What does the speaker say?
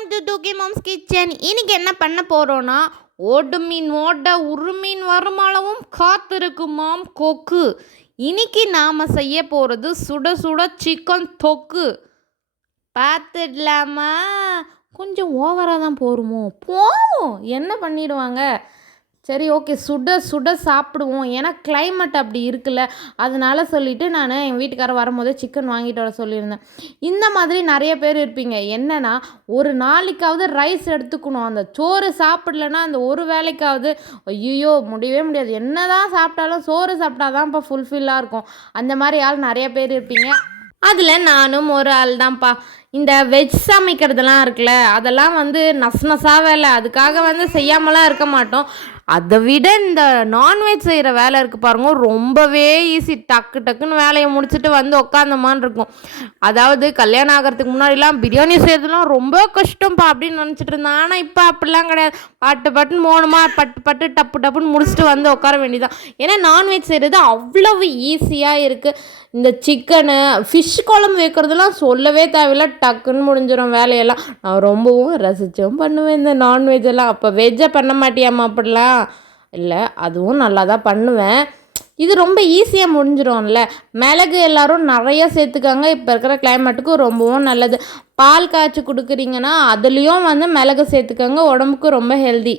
Welcome to two K moms kitchen. இன்னைக்கு என்ன பண்ண போகிறோன்னா, ஓடு மீன் ஓட உருமீன் வருமானமும் காத்திருக்குமாம் கொக்கு. இன்னைக்கு நாம் செய்ய போகிறது சுட சுட சிக்கன் தொக்கு. பார்த்துடலாமா? கொஞ்சம் ஓவராக தான் போருமோ? போவோம், என்ன பண்ணிடுவாங்க. சரி, ஓகே, சுட சுட சாப்பிடுவோம். ஏன்னா கிளைமேட் அப்படி இருக்குல்ல, அதனால சொல்லிவிட்டு நான் எங்கள் வீட்டுக்காரர் வரும்போதே சிக்கன் வாங்கிட்டு வர சொல்லியிருந்தேன். இந்த மாதிரி நிறைய பேர் இருப்பீங்க. என்னென்னா, ஒரு நாளைக்காவது ரைஸ் எடுத்துக்கணும். அந்த சோறு சாப்பிடலன்னா அந்த ஒரு வேளைக்காவது ஐயோ முடியவே முடியாது. என்ன தான் சாப்பிட்டாலும் சோறு சாப்பிட்டா தான் இப்போ ஃபுல்ஃபில்லாக இருக்கும். அந்த மாதிரி ஆள் நிறைய பேர் இருப்பீங்க. அதில் நானும் ஒரு ஆள் தான்ப்பா. இந்த வெஜ் சமைக்கிறதுலாம் இருக்குல்ல, அதெல்லாம் நசநசாக வேலை. அதுக்காக செய்யாமலாம் இருக்க மாட்டோம். அதை விட இந்த நான்வெஜ் செய்கிற வேலை இருக்குது பாருங்க, ரொம்பவே ஈஸி. டக்கு டக்குன்னு வேலையை முடிச்சுட்டு உட்காந்தமான்னு இருக்கும். அதாவது கல்யாணம் ஆகிறதுக்கு முன்னாடிலாம் பிரியாணி செய்யறதுலாம் ரொம்ப கஷ்டம்ப்பா அப்படின்னு நினச்சிட்டு இருந்தேன். ஆனால் இப்போ அப்படிலாம் கிடையாது. பட்டுன்னு போகணுமா, பட்டு டப்புன்னு முடிச்சுட்டு உட்கார வேண்டியதான். ஏன்னா நான்வெஜ் செய்கிறது அவ்வளவு ஈஸியாக இருக்குது. இந்த சிக்கனு ஃபிஷ் குழம்பு வைக்கிறதுலாம் சொல்லவே தேவையில்லை, டக்குன்னு முடிஞ்சிடும் வேலையெல்லாம். நான் ரொம்பவும் ரசித்தும் பண்ணுவேன் இந்த நான்வெஜ்ஜெல்லாம். அப்போ வெஜ்ஜை பண்ண மாட்டியாம்மா அப்படிலாம்? இல்லை, அதுவும் நல்லா தான் பண்ணுவேன். இது ரொம்ப ஈஸியாக முடிஞ்சிடும்ல. மிளகு எல்லோரும் நிறையா சேர்த்துக்காங்க. இப்போ இருக்கிற கிளைமேட்டுக்கு ரொம்பவும் நல்லது. பால் காய்ச்சி கொடுக்குறீங்கன்னா அதுலேயும் மிளகு சேர்த்துக்கோங்க, உடம்புக்கு ரொம்ப ஹெல்தி.